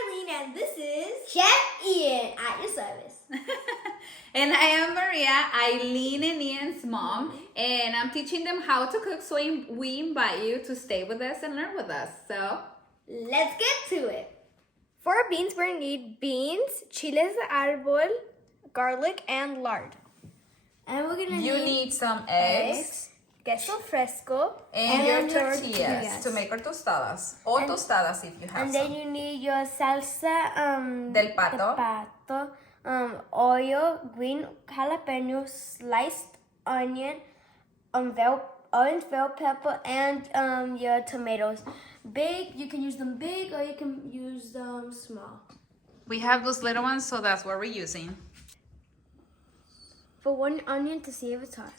Aileen, and this is Chef Ian at your service. And I am Maria, Aileen and Ian's mom, and I'm teaching them how to cook. So we invite you to stay with us and learn with us. So let's get to it. For our beans, we're gonna need beans, chiles de árbol, garlic, and lard. And we're gonna need some eggs queso fresco, and your tortillas to make our tostadas. Or tostadas if you have and some. then you need your salsa Del pato. Oil, green jalapeno, sliced onion, orange bell pepper, and your tomatoes. Big, you can use them big or you can use them small. We have those little ones, so that's what we're using. For one onion to see if it's hot.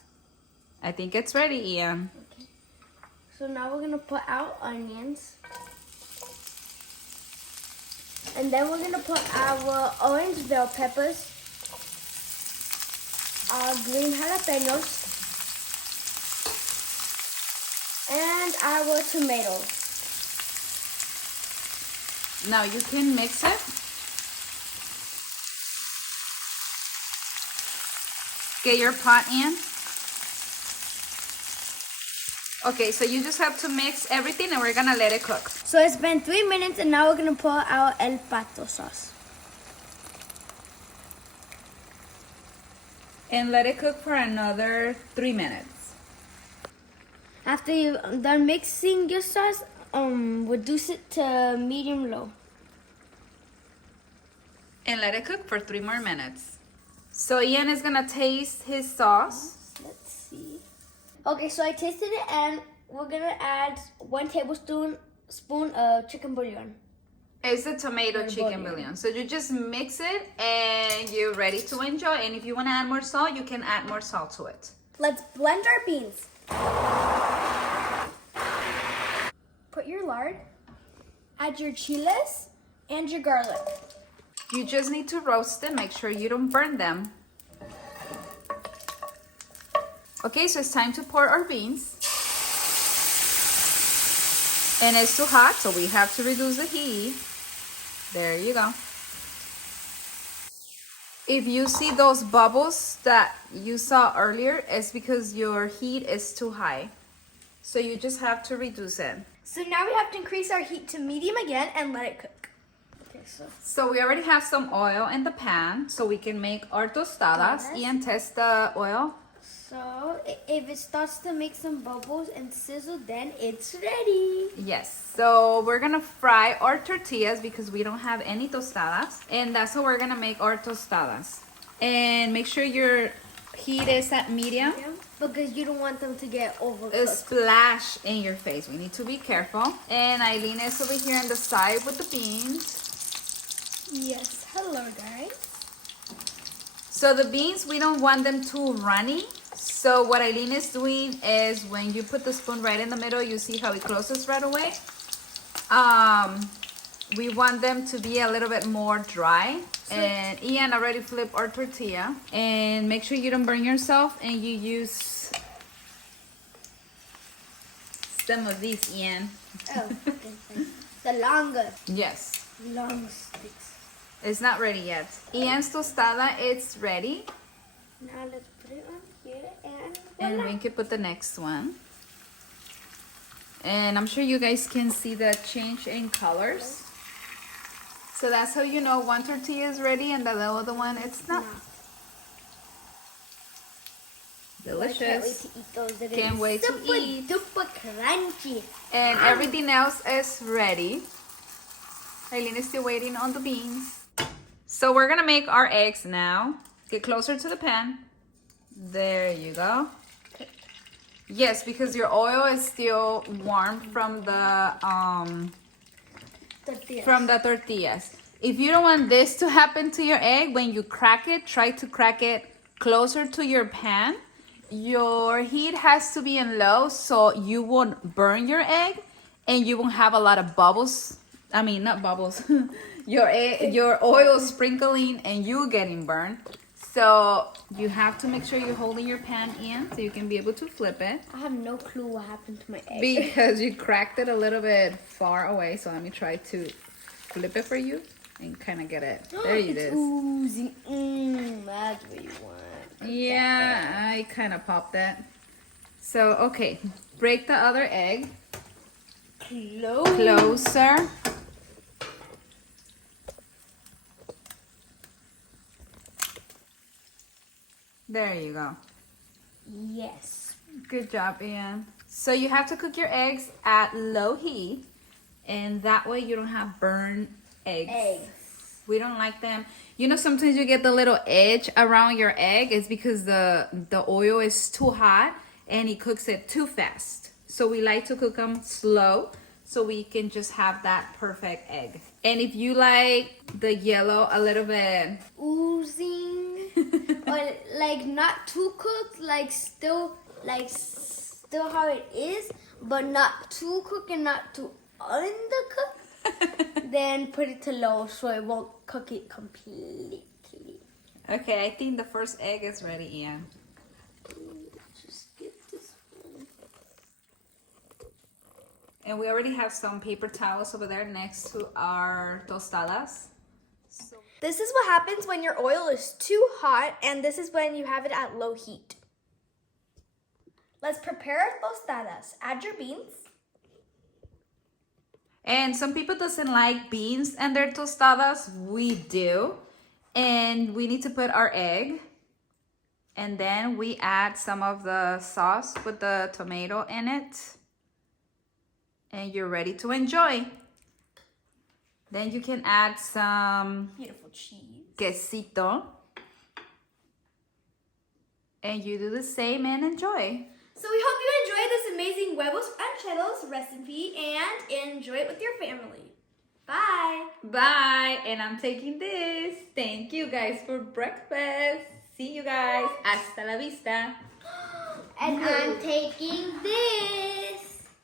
I think it's ready, Ian. Okay. So now we're gonna put our onions. And then we're gonna put our orange bell peppers, our green jalapenos, and our tomatoes. Now you can mix it. Get your pot in. Okay, so you just have to mix everything and we're gonna let it cook. So it's been 3 minutes and now we're gonna pour our El Pato sauce. And let it cook for another 3 minutes. After you're done mixing your sauce, reduce it to medium low. And let it cook for 3 more minutes. So Ian is gonna taste his sauce. Let's see. Okay, so I tasted it and we're gonna add 1 tablespoon of chicken bouillon. It's a tomato chicken bouillon. So you just mix it and you're ready to enjoy. And if you wanna add more salt, you can add more salt to it. Let's blend our beans. Put your lard, add your chiles and your garlic. You just need to roast them, make sure you don't burn them. Okay, so it's time to pour our beans. And it's too hot, so we have to reduce the heat. There you go. If you see those bubbles that you saw earlier, it's because your heat is too high. So you just have to reduce it. So now we have to increase our heat to medium again and let it cook. Okay, so we already have some oil in the pan, so we can make our tostadas. Ian, test the oil. So if it starts to make some bubbles and sizzle, then it's ready. Yes, so we're gonna fry our tortillas because we don't have any tostadas. And that's how we're gonna make our tostadas. And make sure your heat is at medium. Because you don't want them to get overcooked. Splash in your face. We need to be careful. And Aileen is over here on the side with the beans. Yes, hello guys. So the beans, we don't want them too runny. So what Aileen is doing is when you put the spoon right in the middle, you see how it closes right away. We want them to be a little bit more dry. And Ian already flipped our tortilla. And make sure you don't burn yourself and you use some of these, Ian. Oh, the longer. Yes. Long sticks. It's not ready yet. Ian's tostada, it's ready. Now let's put it on here and And we can put the next one. And I'm sure you guys can see the change in colors. So that's how you know one tortilla is ready and the other one it's not. Delicious. I can't wait to eat those. Can't wait to eat. Super crunchy. And everything else is ready. Aileen is still waiting on the beans. So we're gonna make our eggs now. Get closer to the pan. There you go. Yes, because your oil is still warm from the tortillas. If you don't want this to happen to your egg, when you crack it, try to crack it closer to your pan. Your heat has to be in low so you won't burn your egg and you won't have a lot of bubbles. I mean, not bubbles. your oil sprinkling and you getting burned. So you have to make sure you're holding your pan in so you can be able to flip it. I have no clue what happened to my egg. Because you cracked it a little bit far away. So let me try to flip it for you and kind of get it. There it is. Oozing. That's what you want. Yeah, I kind of popped that. So, okay, break the other egg. Closer. There you go. Yes. Good job, Ian. So you have to cook your eggs at low heat, and that way you don't have burned eggs. We don't like them. You know, sometimes you get the little edge around your egg. It's because the oil is too hot and it cooks it too fast. So we like to cook them slow so we can just have that perfect egg. And if you like the yellow a little bit oozing, or like not too cooked, like still how it is, but not too cooked and not too undercooked, then put it to low so it won't cook it completely. Okay, I think the first egg is ready, Ian. Just get this one. And we already have some paper towels over there next to our tostadas. This is what happens when your oil is too hot, and this is when you have it at low heat. Let's prepare our tostadas. Add your beans. And some people doesn't like beans and their tostadas. We do. And we need to put our egg. And then we add some of the sauce with the tomato in it. And you're ready to enjoy. Then you can add some Beautiful cheese. quesito. And you do the same and enjoy. So we hope you enjoyed this amazing Huevos Rancheros recipe and enjoy it with your family. Bye. Bye. And I'm taking this. Thank you guys for breakfast. See you guys. Hasta la vista. And I'm taking this.